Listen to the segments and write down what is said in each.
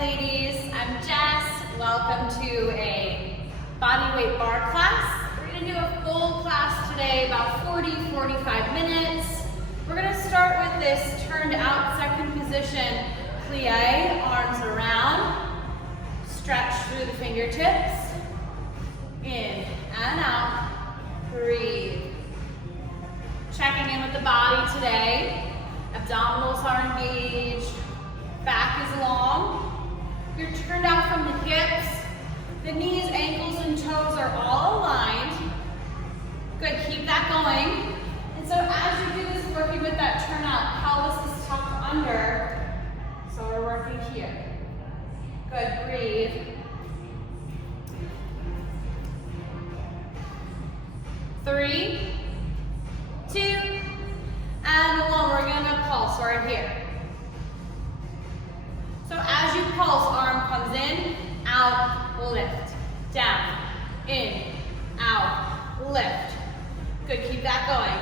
ladies, I'm Jess. Welcome to a bodyweight bar class. We're going to do a full class today, about 40-45 minutes. We're going to start with this turned out second position plie, arms around, stretch through the fingertips, in and out, breathe. Checking in with the body today. Abdominals are engaged, back is long. You're turned out from the hips. The knees, ankles, and toes are all aligned. Good, keep that going. And so as you do this, working with that turnout, pelvis is tucked under. So we're working here. Good, breathe. 3, 2, and 1. We're gonna pulse right here. So as you pulse, arm comes in, out, lift, down, in, out, lift. Good, keep that going.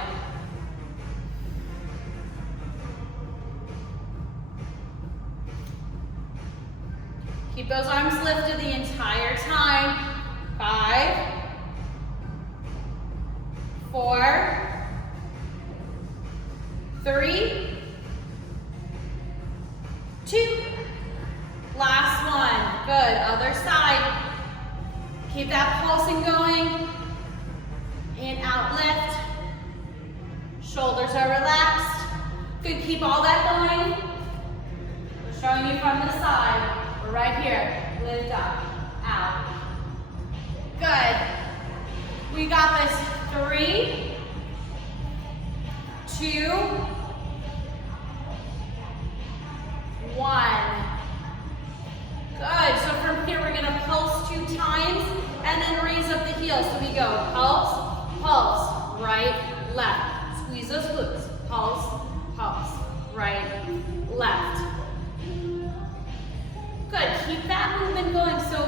Keep those arms lifted the entire time. 5, 4, 3, 2, last one. Good, other side. Keep that pulsing going. In, out, lift. Shoulders are relaxed. Good, keep all that going. We're showing you from the side. We're right here. Lift up, out. Good. We got this. 3, 2, 1. Good. So from here, we're going to pulse 2 times and then raise up the heels. So we go pulse, pulse, right, left. Squeeze those glutes. Pulse, pulse, right, left. Good. Keep that movement going. So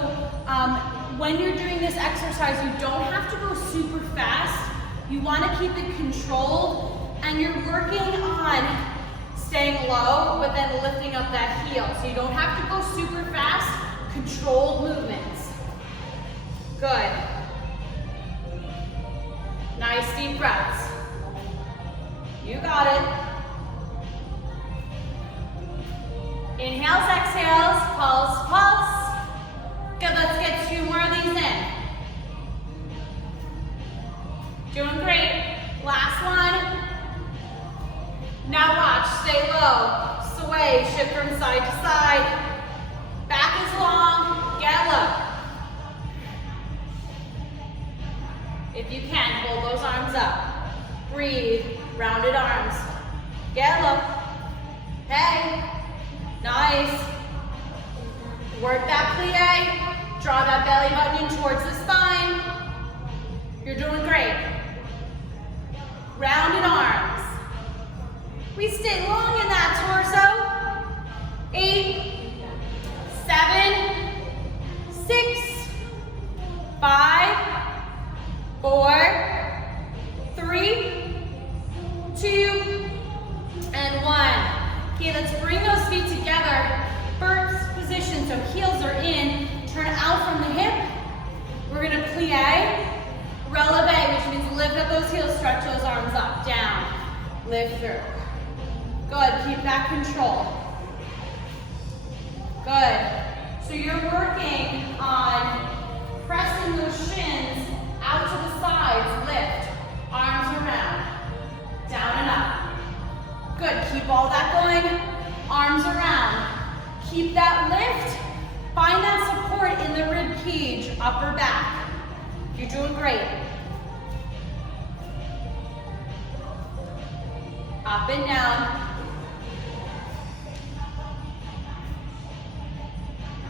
when you're doing this exercise, you don't have to go super fast. You want to keep it controlled, and you're working on staying low, but then lifting up that heel. So you don't have to go super fast, controlled movements. Good. Nice deep breaths. You got it. Inhales, exhales, pulse, pulse. Good, let's get 2 more of these in. Doing great. Last one. Now watch, stay low. Sway, shift from side to side. Back is long, get low. If you can, hold those arms up. Breathe, rounded arms. Get low. Hey, nice. Work that plie. Draw that belly button in towards the spine. You're doing great. Rounded arms. We stay long in that torso. 8, 7, 6, 5, 4, 3, 2, and 1. Okay, let's bring those feet together. First position, so heels are in. Turn out from the hip. We're gonna plie, releve, which means lift up those heels, stretch those arms up, down, lift through. Good, keep that control. Good. So you're working on pressing those shins out to the sides, lift, arms around, down and up. Good, keep all that going, arms around. Keep that lift, find that support in the rib cage, upper back. You're doing great. Up and down.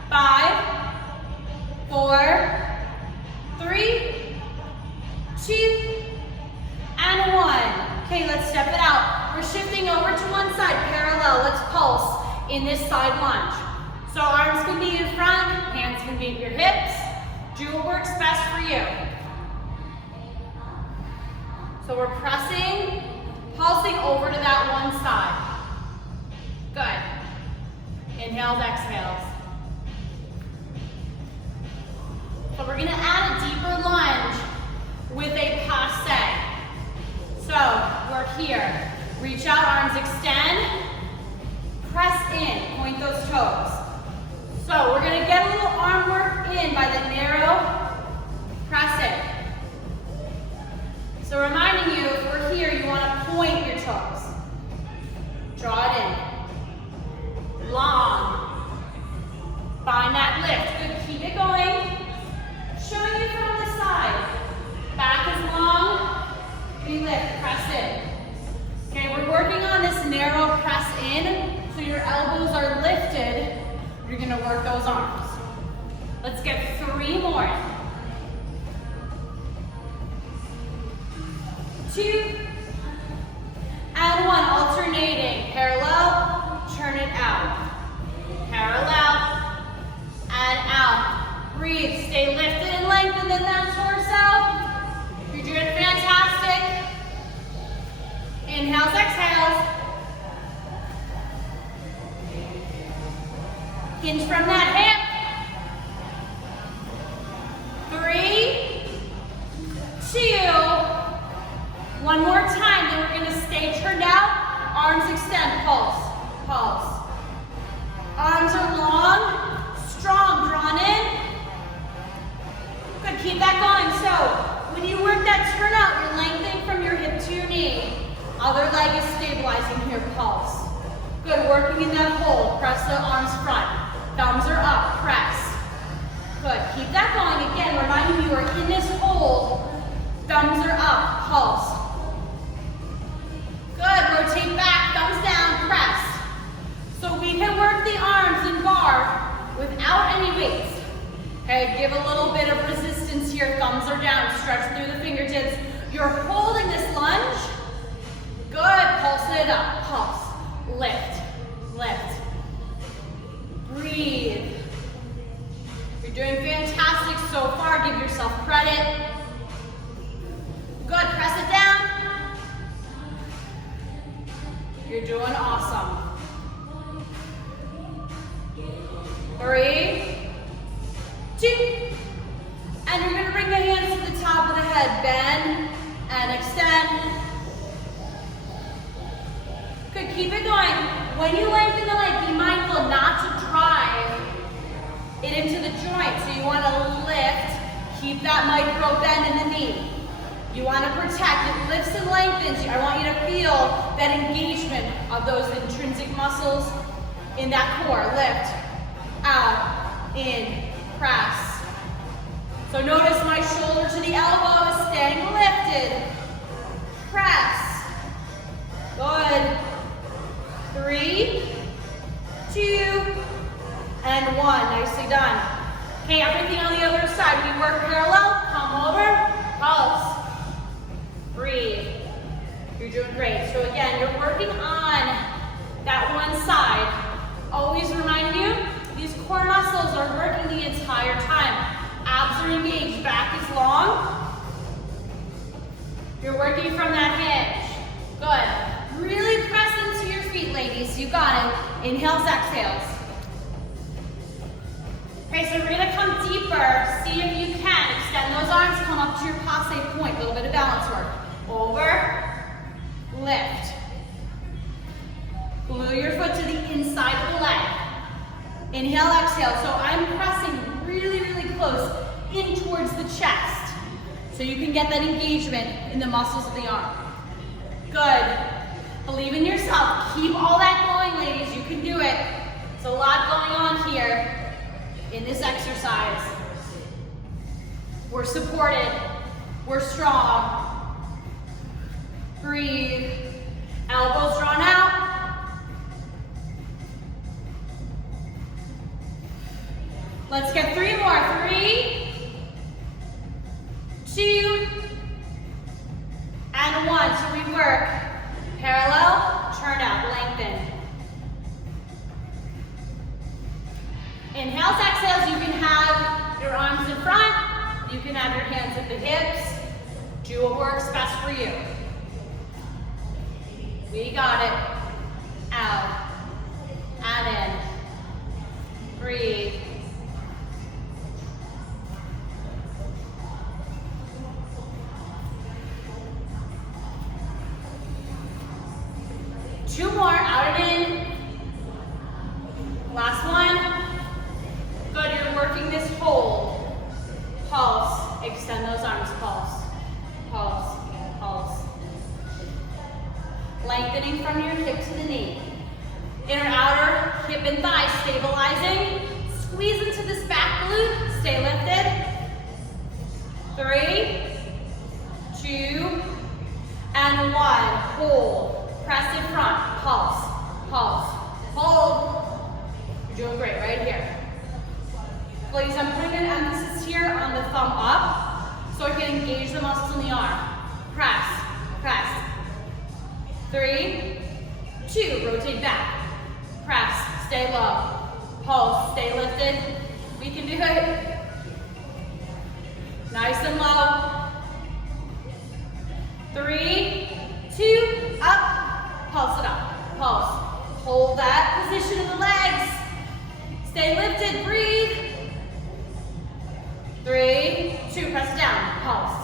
5, 4, 3, 2, and 1. Okay, let's step it out. We're shifting over to one side, parallel. Let's pulse in this side lunge. So arms can be in front, hands can be at your hips. Do what works best for you. So we're pressing, pulsing over to that one side. Good. Inhales, exhales. So we're gonna add a deeper lunge with a passe. So we're here. Reach out, arms extend. Press in, point those toes. So we're gonna get a little arm work in by the narrow press in. So reminding you, if we're here, you wanna point your toes. Draw it in. Long. Find that lift. Good, keep it going. Showing you from the side. Back is long. We lift, press in. Okay, we're working on this narrow press in, so your elbows are lifted. You're gonna work those arms. Let's get 3 more. 2, and 1, alternating. Parallel, turn it out. Parallel, and out. Breathe, stay lifted and lengthened in that torso. You're doing fantastic. Inhales, exhales. Hinge from that hip. 3, 2, 1 more time, then we're gonna stay turned out. Arms extend, pulse, pulse. Arms are long, strong, drawn in. Good, keep that going. So, when you work that turnout, you're lengthening from your hip to your knee. Other leg is stabilizing here, pulse. Good, working in that hold. Press the arms front. Thumbs are up, press. Good, keep that going. Again, reminding you are in this hold. Thumbs are up, pulse. Good, rotate back, thumbs down, press. So we can work the arms in bar without any weights. Okay, give a little bit of resistance here. Thumbs are down, stretch through the fingertips. You're holding this lunge. Good, pulse it up, pulse. Lift, lift. Breathe. You're doing fantastic so far. Give yourself credit. Good, press it down. You're doing awesome. 3, 2, and you're gonna bring the hands to the top of the head. Bend and extend. Good, keep it going. When you lengthen the leg, be mindful not to drive it into the joint. So you wanna lift, keep that micro bend in the knee. You want to protect, it lifts and lengthens. I want you to feel that engagement of those intrinsic muscles in that core. Lift, out, in, press. So notice my shoulder to the elbow is staying lifted. Press. Good. 3, 2, and 1. Nicely done. Okay, everything on the other side. We work parallel, come over, pulse. Breathe. You're doing great. So again, you're working on that one side. Always reminding you, these core muscles are working the entire time. Abs are engaged, back is long. You're working from that hinge. Good. Really press into your feet, ladies. You got it. Inhales, exhales. Okay, so we're gonna come deeper. See if you can. Extend those arms, come up to your passe point. A little bit of balance work. Over, lift. Glue your foot to the inside of the leg. Inhale, exhale. So I'm pressing really, really close in towards the chest. So you can get that engagement in the muscles of the arm. Good. Believe in yourself. Keep all that going, ladies. You can do it. There's a lot going on here in this exercise. We're supported. We're strong. Breathe. Elbows drawn out. Let's get 3 more. 3, 2, and 1. So we work parallel, turn out, lengthen. Inhales, exhales. You can have your arms in front. You can have your hands at the hips. Do what works best for you. We got it. Out. And in. Breathe. rotating from your hip to the knee. Inner outer hip and thigh stabilizing. Squeeze into this back glute. Stay lifted. 3, 2, and 1. Hold. Press in front. Pulse. Pulse. Hold. You're doing great right here. Ladies, I'm putting an emphasis here on the thumb up so I can engage the muscles in the arm. Press. Press. 3, 2. Rotate back. Press. Stay low. Pulse. Stay lifted. We can do it. Nice and low. 3, 2, up. Pulse it up. Pulse. Hold that position of the legs. Stay lifted. Breathe. 3, 2. Press down. Pulse.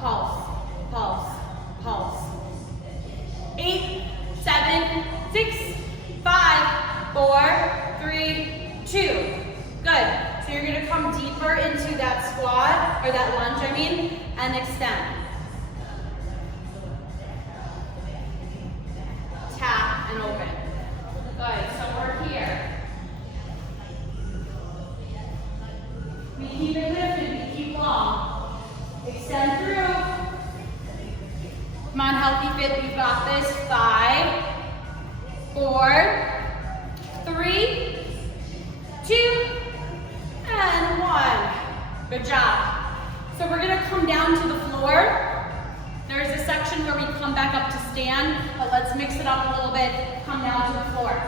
Pulse. Pulse. Pulse. 8, 7, 6, 5, 4, 3, 2. Good. So you're going to come deeper into that squat, or that lunge, I mean, and extend. Tap and open. Good. So we're here. We keep it lifted. We keep long. Extend through. Come on, healthy fit. We've got this. 5, 4, 3, 2, and 1. Good job. So we're going to come down to the floor. There's a section where we come back up to stand, but let's mix it up a little bit. Come down to the floor.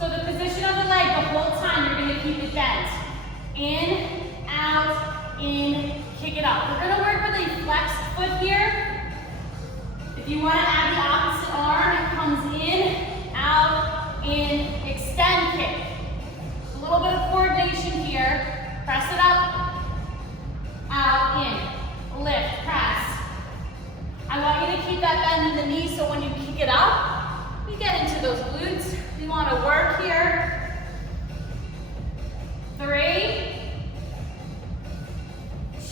So the position of the leg the whole time, you're going to keep it bent. In, out, in, kick it up. We're going to work with a flexed foot here. If you want to add the opposite arm, it comes in, out, in, extend, kick. A little bit of coordination here. Press it up, out, in, lift, press. I want you to keep that bend in the knee so when you kick it up, you get into those glutes. We want to work here. 3,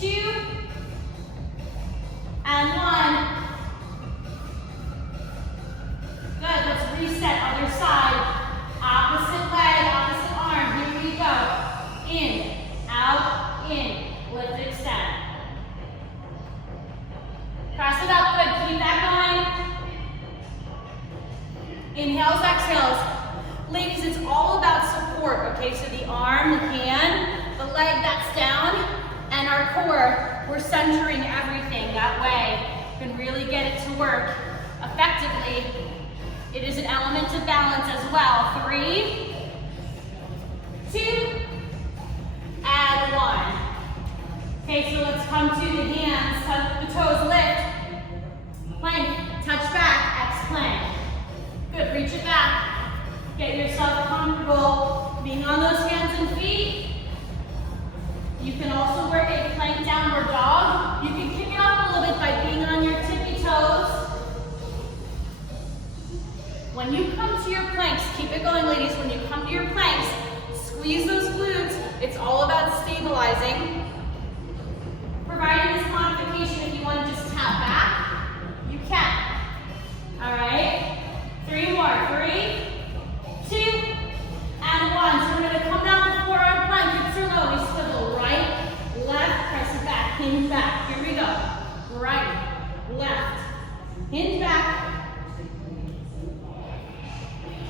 2, and 1. Good, let's reset, other side. Opposite leg, opposite arm, here we go. In, out, in, lift, extend. Press it up, good, keep that going. Inhales, exhales. Ladies, it's all about support, okay? So the arm, the hand, the leg that's down, and our core, we're centering everything. That way, you can really get it to work effectively. It is an element of balance as well. 3, 2, and 1. Okay, so let's come to the hands, touch the toes, lift. Plank, touch back, X plank. Good, reach it back. Get yourself comfortable being on those hands and feet. You can also work a plank downward dog. You can kick it up a little bit by being on your tippy toes. When you come to your planks, keep it going, ladies. When you come to your planks, squeeze those glutes. It's all about stabilizing. Providing this modification, if you want to just tap back, you can. All right? 3 more. 3, 2, and 1. So we're going to come down to forearm plank. Hips are low. We swivel right, left, press it back, hinge back. Here we go. Right, left, hinge back.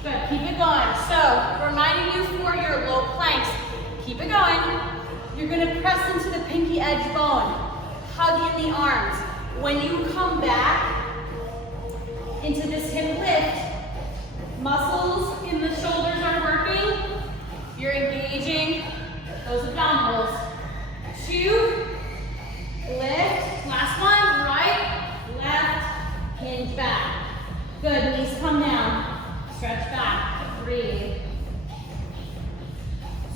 Good, keep it going. So, reminding you for your low planks, keep it going. You're going to press into the pinky edge bone, hug in the arms. When you come back into this hip lift, muscles in the shoulders are working. You're engaging those abdominals. 2, lift. Last one, right, left, hinge back. Good, knees come down. Stretch back, breathe.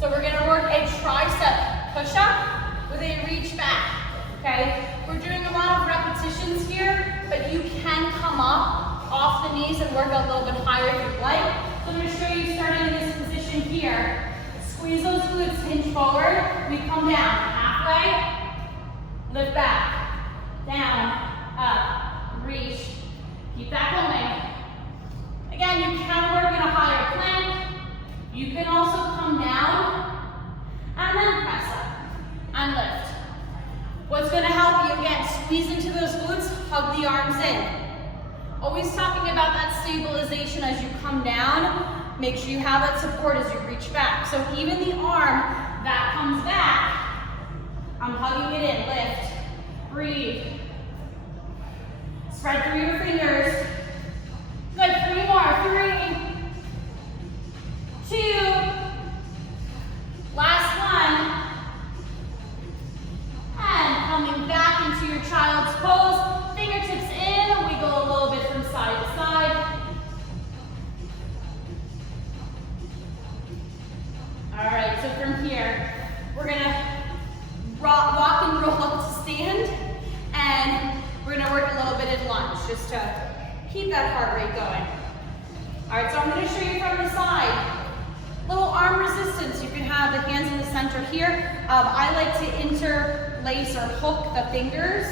So we're gonna work a tricep push-up with a reach back, okay? We're doing a lot of repetitions here, but you can come up off the knees and work a little bit higher if you'd like. So I'm gonna show you starting in this position here. Squeeze those glutes, hinge forward. We come down, halfway, lift back, down, up, reach, Keep that going. Again, you can work in a higher plank. You can also come down and then press up and lift. What's going to help you, again, squeeze into those glutes, hug the arms in. Always talking about that stabilization as you come down. Make sure you have that support as you reach back. So even the arm that comes back, I'm hugging it in. Lift, breathe. Spread through your fingers. Good, 3 more. 3, 2, last one. And coming back into your child's pose. Fingertips in, wiggle a little bit from side to side. All right, so from here, we're gonna walk and roll up to stand, and we're gonna work a little bit in lunge, just to keep that heart rate going. All right, so I'm gonna show you from the side. Little arm resistance. You can have the hands in the center here. I like to interlace or hook the fingers.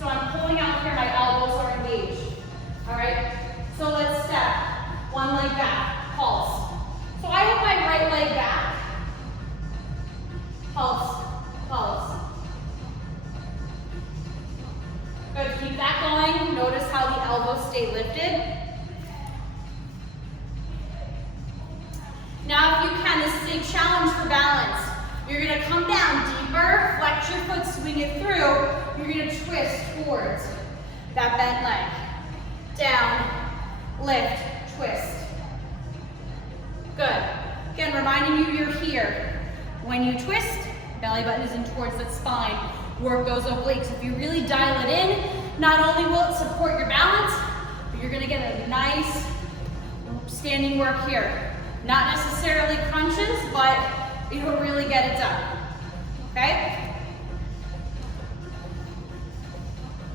So I'm pulling out here, my elbows are engaged. All right, so let's step. One leg back, pulse. So I have my right leg back. Pulse, pulse. Good, keep that going. Notice how the elbows stay lifted. Now if you can, this is a challenge for balance. You're gonna come down deeper, flex your foot, swing it through. You're gonna twist towards that bent leg. Down, lift, twist. Good. Again, reminding you you're here. When you twist, belly button is in towards that spine. Work those obliques. If you really dial it in, not only will it support your balance, but you're gonna get a nice standing work here. Not necessarily crunches, but it'll really get it done. Okay?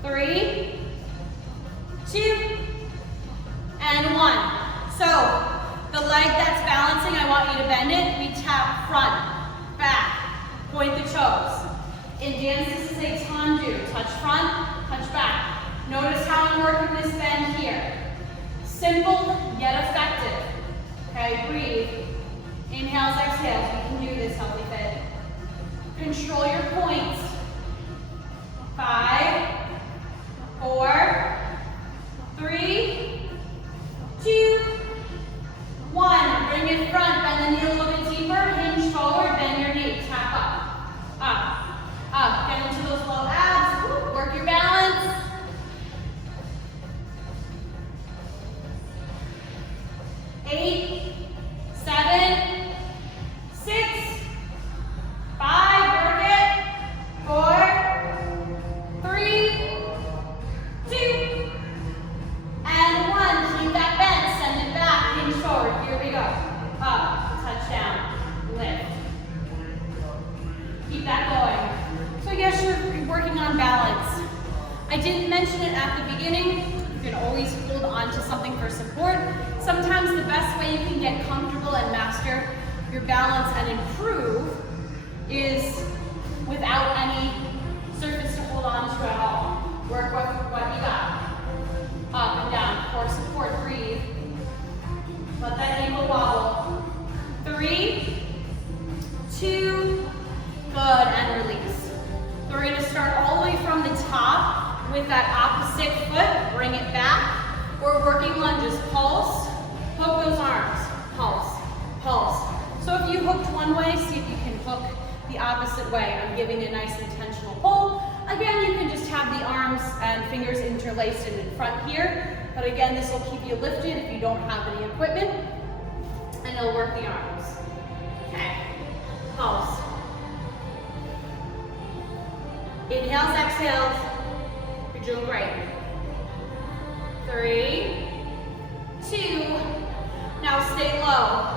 3, 2, and 1. So, the leg that's balancing, I want you to bend it. We tap front, back, point the toes. In dance, this is a tendu. Touch front, touch back. Notice how I'm working this bend here. Simple, yet effective. Okay, breathe. Inhales, exhales. We can do this, Healthy Fit. Control your points. 5, 4, 3, 2, 1. Bring it front, bend the knee a little bit deeper. Hinge forward, bend your knee. Tap up, up, up. Get into those low abs. Work your balance. 8, 7, 6, 5, work it. 4, 3, 2, and 1. Keep that bend, send it back, hinge forward. Here we go. Up, touch down, lift. Keep that going. So yes, you're working on balance. I didn't mention it at the beginning. You can always hold on to something for support. Sometimes the best way you can get comfortable and master your balance and improve is without any surface to hold on to at all. Work with what you got. Up and down, core support, breathe. Let that ankle wobble. 3, 2, good, and release. So we're gonna start all the way from the top with that opposite foot, bring it back. We're working lunges, pulse, hook those arms, pulse, pulse. So if you hooked one way, see if you can hook the opposite way. I'm giving a nice intentional pull. Again, you can just have the arms and fingers interlaced in front here. But again, this will keep you lifted if you don't have any equipment. And it'll work the arms. Okay, pulse. Inhales, exhales. You're doing great. 3, 2, now stay low.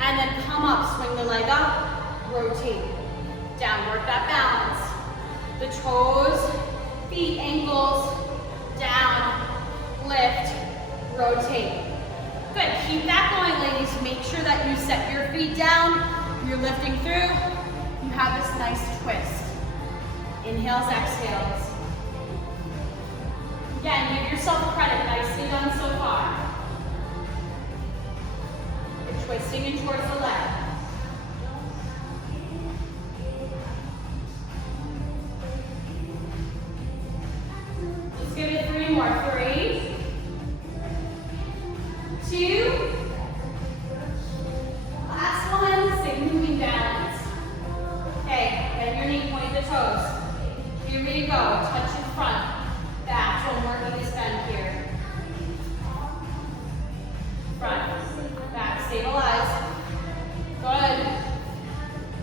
And then come up, swing the leg up, rotate. Down, work that balance. The toes, feet, ankles, down, lift, rotate. Good, keep that going, ladies. Make sure that you set your feet down, you're lifting through, you have this nice twist. Inhales, exhales. Again, give yourself credit. Nicely done so far. You're twisting in towards the leg. Let's give it 3 more. 3, 2, last one. Stay moving balance. Okay, bend your knee, point the toes. Here we go. Touch in front. Back. So I'm working this bend here. Front. Back. Stabilize. Good.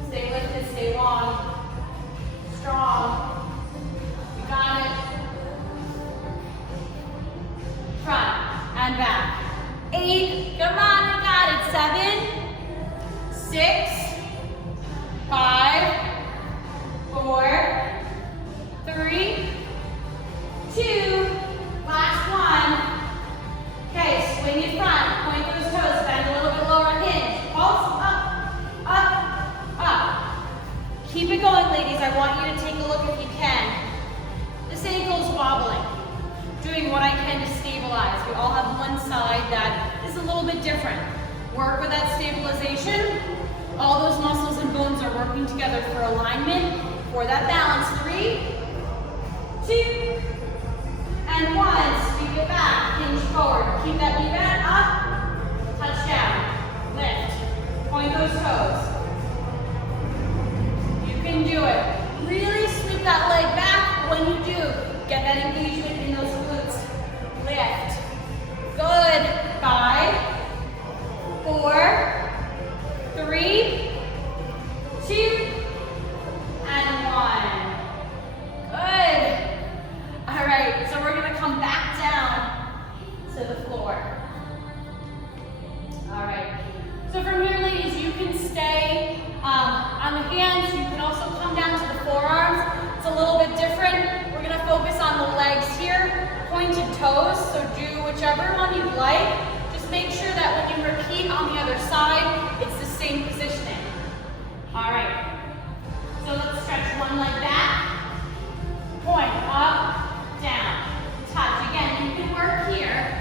Stay lifted. Stay long. Strong. You got it. Front and back. 8. Come on. You got it. 7, 6, 5, 4, 3, 2, last one. Okay, swing in front, point those toes, bend a little bit lower, hinge. Pulse, up, up, up. Keep it going, ladies. I want you to take a look if you can. This ankle's wobbling. Doing what I can to stabilize. We all have one side that is a little bit different. Work with that stabilization. All those muscles and bones are working together for alignment, for that balance. 3, 2, and 1. Sweep it back, hinge forward. Keep that knee bent up, touch down, lift. Point those toes. You can do it. Really sweep that leg back when you do. Get that engagement in those glutes. Lift. Good. 5, 4, 3, 2, and 1. Good. All right, so we're gonna come back down to the floor. All right, so from here, ladies, you can stay on the hands. You can also come down to the forearms. It's a little bit different. We're gonna focus on the legs here, pointed toes, so do whichever one you like. Just make sure that when you repeat on the other side, it's the same positioning. All right, so let's stretch one leg back, point, up, down, touch. Again, you can work here.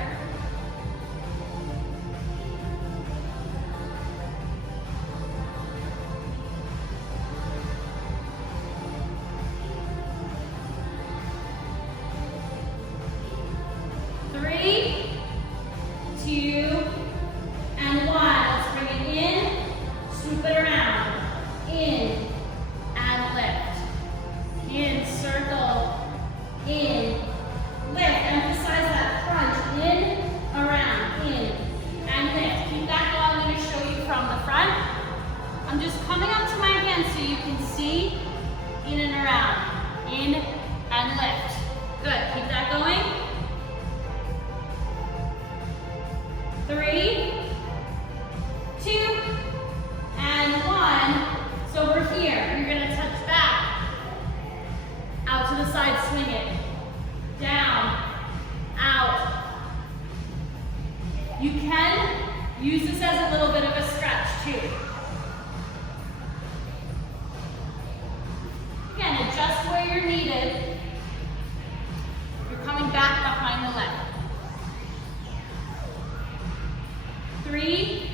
You can use this as a little bit of a stretch too. Again, adjust where you're needed. You're coming back behind the leg. 3,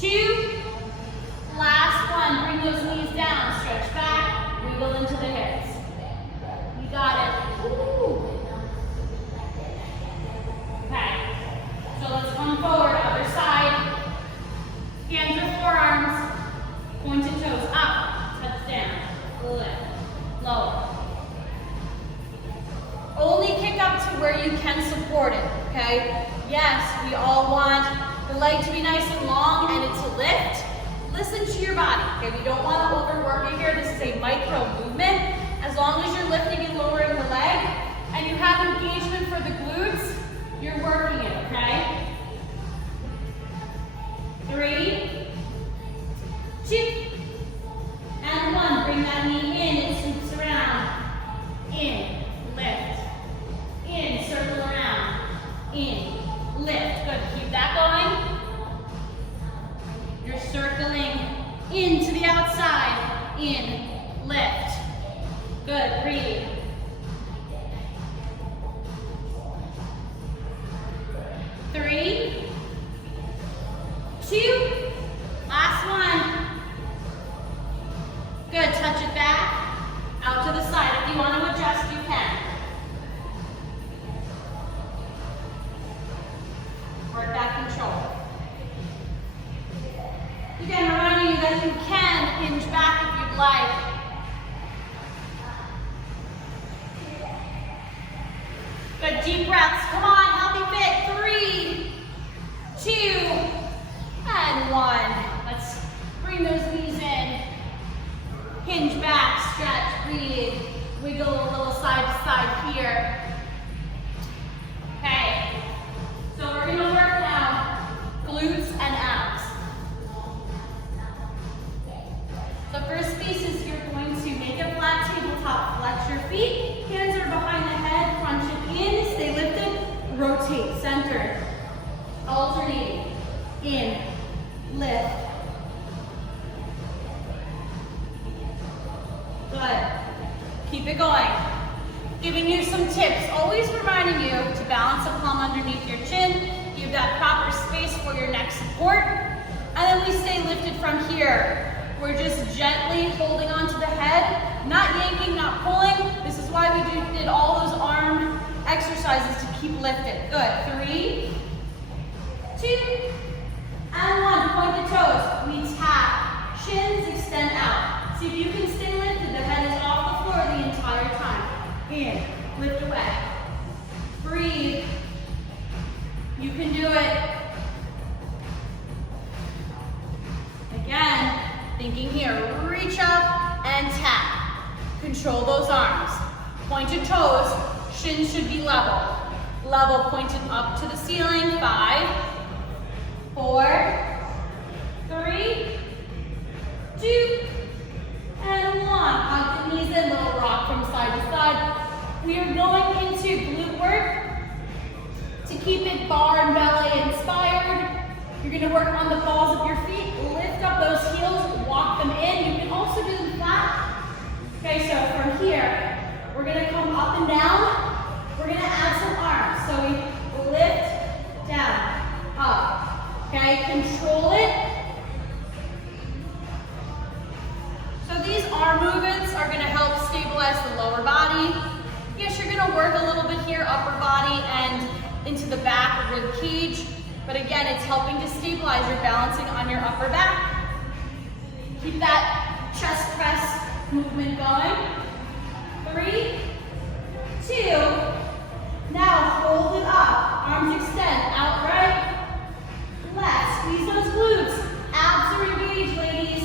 2, last one. Bring those knees down, stretch back, wiggle into the hips. You got it. Ooh. Okay, so let's come forward, other side. Hands or forearms, pointed toes up, touch down, lift, lower. Only kick up to where you can support it, okay? Yes, we all want the leg to be nice and long and it to lift. Listen to your body, okay? We don't want to overwork it here. This is a micro movement. As long as you're lifting and lowering the leg and you have engagement for the glutes, you're working it, okay? 3, 2, and 1. Bring that knee in, it swoops around. In, lift. In, circle around. In, lift. Good, keep that going. You're circling into the outside. In, lift. Good, breathe. 2. Last one. Good, touch it back, out to the side. If you want to adjust, you can. Work that control. Again, reminding you that you can hinge back if you'd like. Good, deep breaths. Come on, healthy fit. 3, 2, and 1. Let's bring those knees in. Hinge back, stretch, breathe. Wiggle a little side to side here. Okay, so we're gonna work now glutes and abs. The first piece is you're going to make a flat tabletop, flex your feet, hands are behind the head, crunch it in, stay lifted, rotate, center, alternating, in, lift. Good. Keep it going. Giving you some tips, always reminding you to balance a palm underneath your chin, give that proper space for your neck support, and then we stay lifted from here. We're just gently holding onto the head, not yanking, not pulling. This is why we did all those arm exercises to keep lifted. Good. 3, 2, and 1. Point the toes. We tap. Shins extend out. See if you can stay lifted. The head is off the floor the entire time. In. Lift away. Breathe. You can do it. Again, thinking here. Reach up and tap. Control those arms. Pointed toes. Shins should be level. Level pointed up to the ceiling. 5, 4, 3, 2, and 1. Hug the knees in, little rock from side to side. We are going into glute work to keep it bar and ballet inspired. You're going to work on the balls of your feet. Lift up those heels, walk them in. You can also do them flat. Okay, so from here, we're going to come up and down. We're going to add some arms. So we lift, down, up. Okay, control it. So these arm movements are going to help stabilize the lower body. Yes, you're going to work a little bit here, upper body and into the back rib cage. But again, it's helping to stabilize. You're balancing on your upper back. Keep that chest press movement going. 3, 2. Now hold it up. Arms extend. Out right. Left. Squeeze those glutes. Abs are engaged, ladies.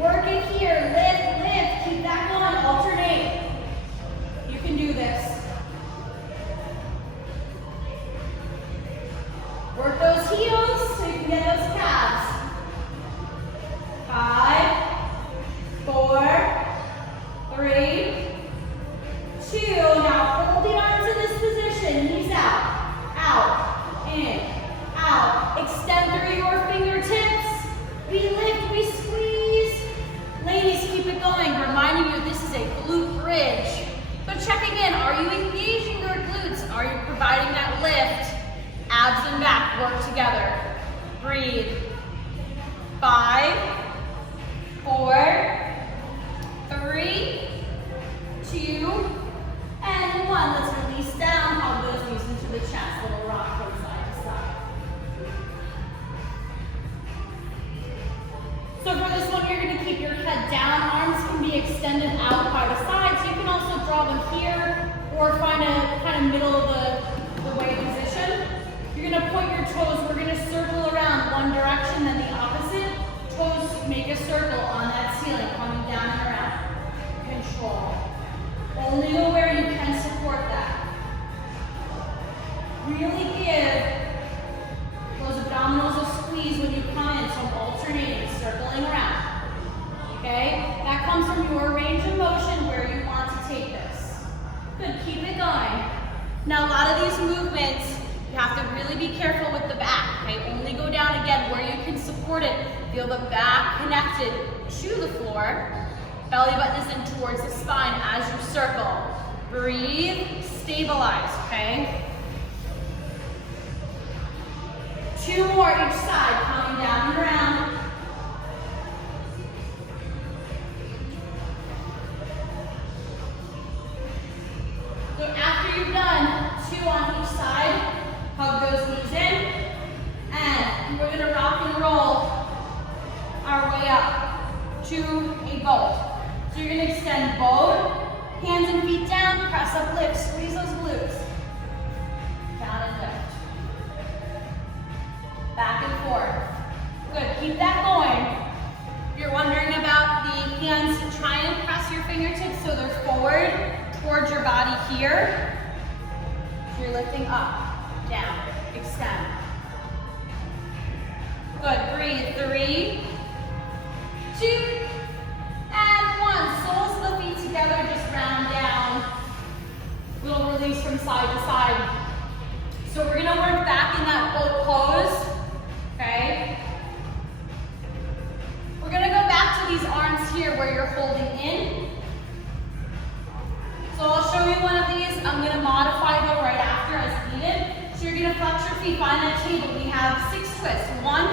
Work it here. Lift, lift. Keep that going. Alternate. You can do this. Work those heels so you can get those calves. 5, 4, 3, 2. Now hold the arms in this position. Knees out, in, out. Extend through your fingertips. We lift, we squeeze. Ladies, keep it going. Reminding you this is a glute bridge. So checking in, are you engaging your glutes? Are you providing that lift? Abs and back work together. Breathe. 5, 4, 3, 2, and 1. Let's release down. Hug those knees into the chest. Little rock from side to side. So for this one, you're going to keep your head down. Arms can be extended out by the sides. You can also draw them here or find a kind of middle of the way position. You're going to point your toes. We're going to circle around one direction, then the opposite. Toes make a circle on that ceiling, coming down and around. Control. Only go where you can support that. Really give those abdominals a squeeze when you come in, so I'm alternating, circling around. Okay? That comes from your range of motion where you want to take this. Good, keep it going. Now a lot of these movements, you have to really be careful with the back, okay? Only go down again where you can support it. Feel the back connected to the floor. Belly button is in towards the spine as you circle. Breathe, stabilize, okay? 2 more each side, coming around, down and around. So after you've done 2 on each side, hug those knees in, and we're gonna rock and roll our way up to a boat. So you're gonna extend both, hands and feet down, press up, lift, squeeze those glutes. Down and lift. Back and forth. Good, keep that going. If you're wondering about the hands, try and press your fingertips so they're forward towards your body here. So you're lifting up, down, extend. Good, breathe. 3, 2, and 1. Soles of the feet together, just round down. Little release from side to side. So we're gonna work back in that boat pose, okay? We're gonna go back to these arms here where you're holding in. So I'll show you one of these. I'm gonna modify though right after as needed. So you're gonna flex your feet, find that table. We have 6 twists. 1,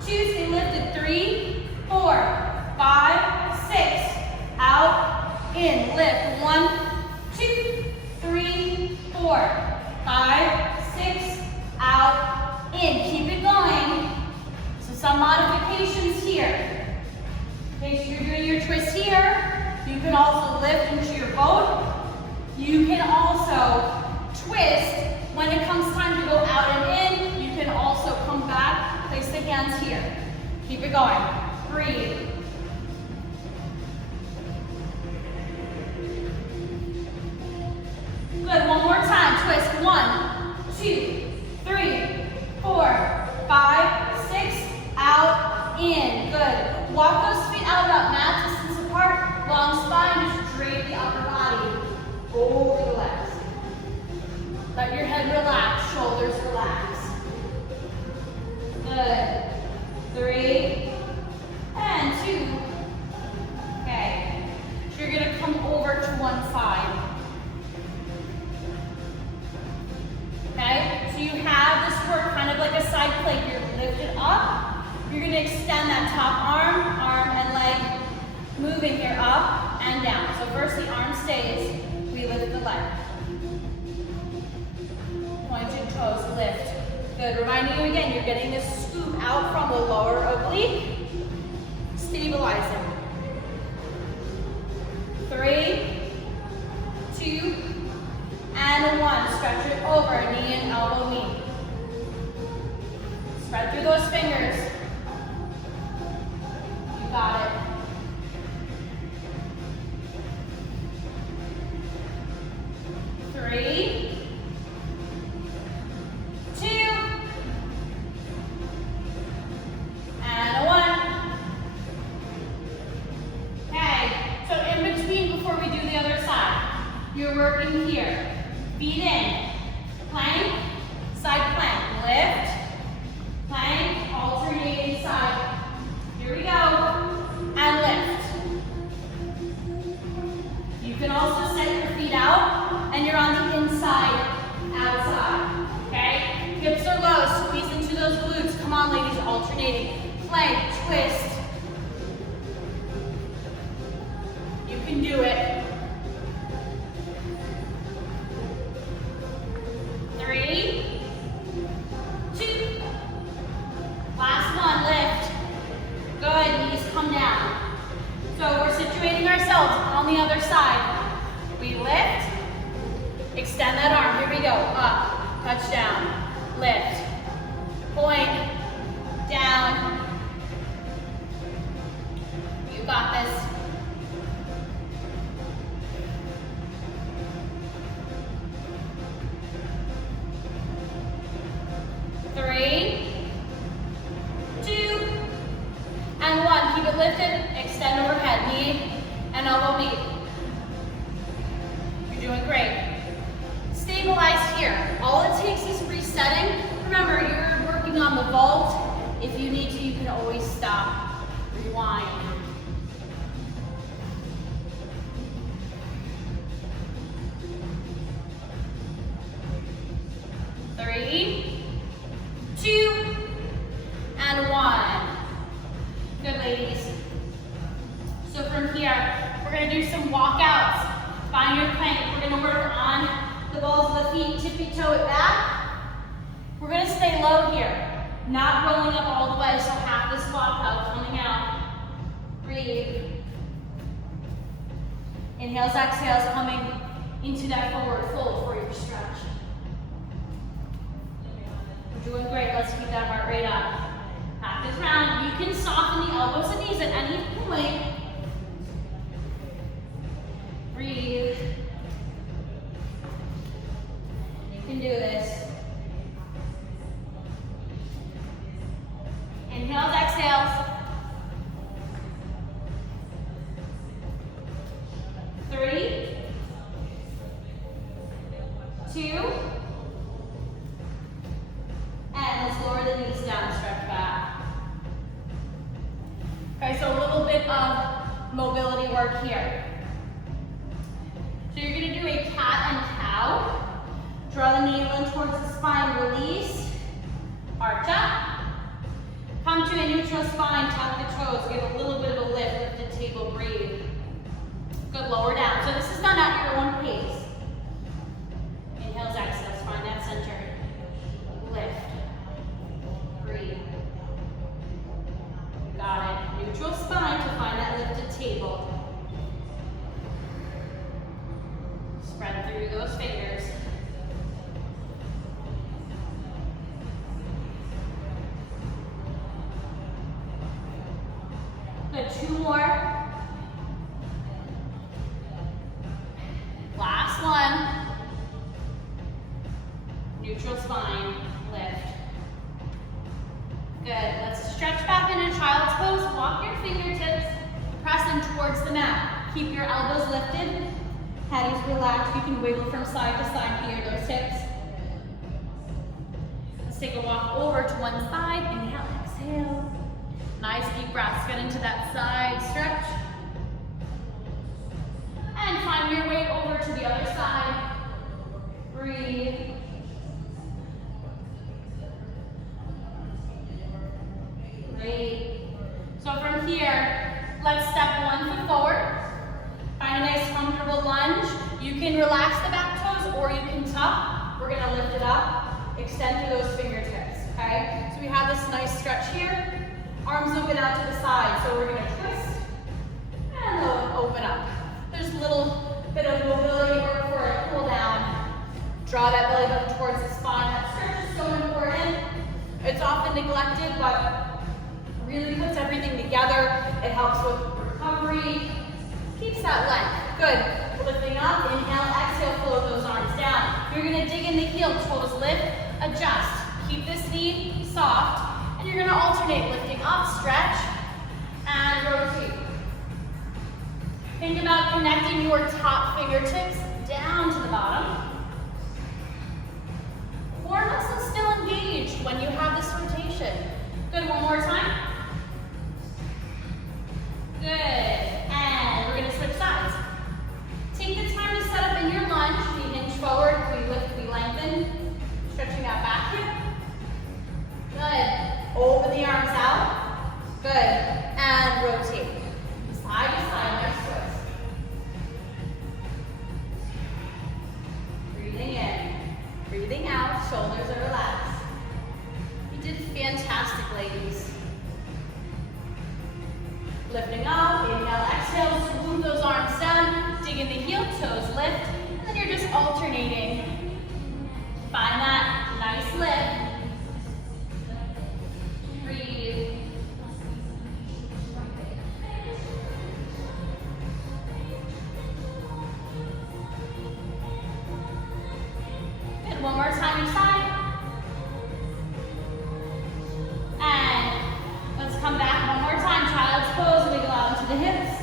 2, stay lifted. 3, 4, 5, 6. Out, in, lift. 1, 2, 3, 4, 5, 6. Out, in. Keep it going. So some modifications here. Okay, so you're doing your twist here. You can also lift into your boat. You can also twist when it comes time to go out and in. You can also come back, place the hands here. Keep it going. Breathe. Good, one more time. Twist. 1, 2, 3, 4, 5, 6. Out, in. Good. Walk those feet out about mat distance apart. Long spine, just drape the upper body over the legs. Let your head relax, shoulders relax. Good. 3 and 2. Okay. So you're gonna come over to one side. Okay? So you have this work kind of like a side plank. You're lifted up. You're gonna extend that top arm and leg, moving here up and down. So first the arm stays. We lift the leg. Pointed toes, lift. Good, reminding you again, you're getting this scoop out from the lower oblique. Stabilizing. 3, 2, and 1. Stretch it over, knee and elbow meet. Spread through those fingers. You got it. 3, 2, and 1. Okay, so in between before we do the other side, you're working here. Feet in, plank, side plank, lift, plank, alternating side. Here we go, and lift. You can also set your feet out, and you're on the inside, outside, okay? Hips are low, squeeze into those glutes. Come on, ladies, alternating. Plank, twist. You can do it. 3, 2, last one, lift. Good, knees come down. So we're situating ourselves on the other side. We lift, extend that arm. Here we go, up, touch down, lift, point, down. You got this. Three, 2, and 1. Keep it lifted, extend overhead, knee and elbow meet. You're doing great. Stabilize here. All it takes is resetting. Remember, you're working on the vault. If you need to, you can always stop, rewind. Three, 2, and 1. feet, tippy toe it back. We're gonna stay low here, not rolling up all the way, so half the squat out, coming out. Breathe. Inhales, exhales, coming into that forward fold for your stretch. We're doing great, let's keep that heart rate up. Back is round, you can soften the elbows and knees at any point. Breathe. You can do this. Inhales, exhales. 3, 2, and let's lower the knees down, stretch back. Okay, so a little bit of mobility work here. So you're gonna do a cat and cow. Draw the navel in towards the spine, release, arch up. Come to a neutral spine, tuck the toes, give a little bit of a lift, lift the table, breathe. Good, lower down. So this is done at your own pace. Inhales, exhales, find that center. Lift, breathe. Got it. Neutral spine to find that lifted table. Spread through those fingers. Good, 2 more. Last one. Neutral spine, lift. Good, let's stretch back into child's pose. Walk your fingertips, press them towards the mat. Keep your elbows lifted, head is relaxed. You can wiggle from side to side here, those hips. Let's take a walk over to one side. Inhale, exhale. Nice deep breaths, get into that side stretch. And find your way over to the other side. Breathe. Great. So from here, let's step 1 foot forward. Find a nice comfortable lunge. You can relax the back toes or you can tuck. We're gonna lift it up, extend through those fingertips, okay? So we have this nice stretch here. Arms open out to the side, so we're gonna twist and open up. There's a little bit of mobility work for a cool down. Draw that belly button towards the spine. That stretch is so important. It's often neglected, but really puts everything together. It helps with recovery, keeps that length. Good. Lifting up, inhale, exhale, float those arms down. You're gonna dig in the heel, toes lift, adjust. Keep this knee soft, and you're gonna alternate lifting up, stretch, and rotate. Think about connecting your top fingertips down to the bottom. Core muscles still engaged when you have this rotation. Good, one more time. Good, and we're gonna switch sides. Take the time to set up in your lunge. We hinge forward, we lift, we lengthen. Stretching that back hip. Good, open the arms out. Good, and rotate. Side to side, nice twist. Breathing in, breathing out, shoulders are relaxed. You did fantastic, ladies. Lifting up, inhale, exhale, swoop those arms down, dig in the heel, toes lift, and then you're just alternating. Find that nice lift. Breathe. Good, one more time each side. And let's come back one more time. Child's pose, wiggle out into the hips.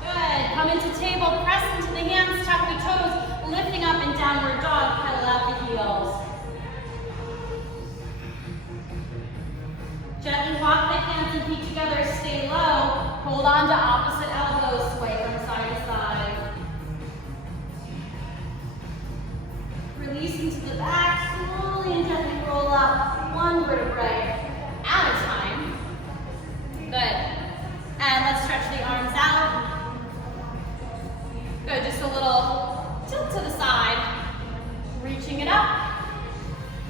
Good, come into table, press into the hands, tuck the toes, lifting up in downward dog, pedal out the heels. Gently walk the hands and feet together, stay low. Hold on to opposite elbows, sway from side to side. Release into the back, slowly and gently roll up one vertebrae at a time. Good. And let's stretch the arms out.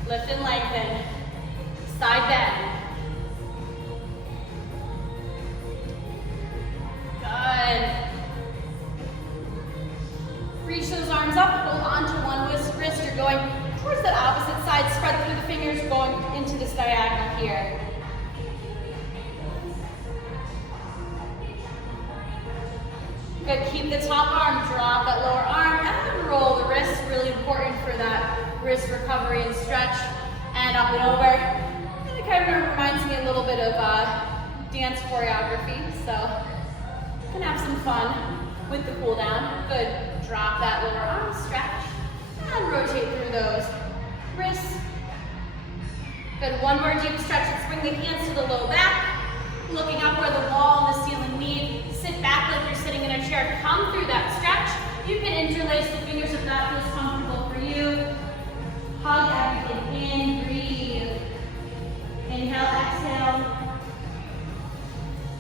Lift and lengthen. Side bend. Good. Reach those arms up, hold on to one wrist. You're going towards that opposite side. Spread through the fingers, going into this diagonal here. Good, keep the top arm, drop that lower arm, and roll the wrist. Really important for that wrist recovery and stretch. And up and over. And it kind of reminds me a little bit of dance choreography, so you can have some fun with the cool down. Good, drop that lower arm, stretch, and rotate through those wrists. Good, one more deep stretch. Let's bring the hands to the low back, looking up where the wall and the ceiling meet. Sit back like you're sitting in a chair. Come through that stretch. You can interlace the fingers if that feels comfortable for you. Hug everything in, breathe. Inhale, exhale.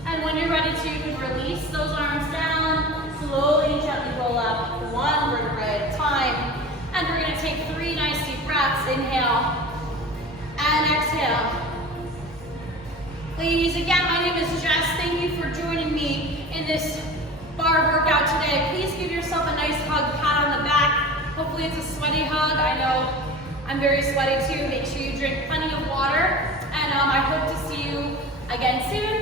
And when you're ready to, you can release those arms down. Slowly and gently roll up, one vertebrae at a time. And we're gonna take 3 nice deep breaths. Inhale and exhale. Ladies, again, my name is Jess. Thank you for joining me in this bar workout today. Please give yourself a nice hug, pat on the back. Hopefully it's a sweaty hug. I know I'm very sweaty too. Make sure you drink plenty of water. And I hope to see you again soon.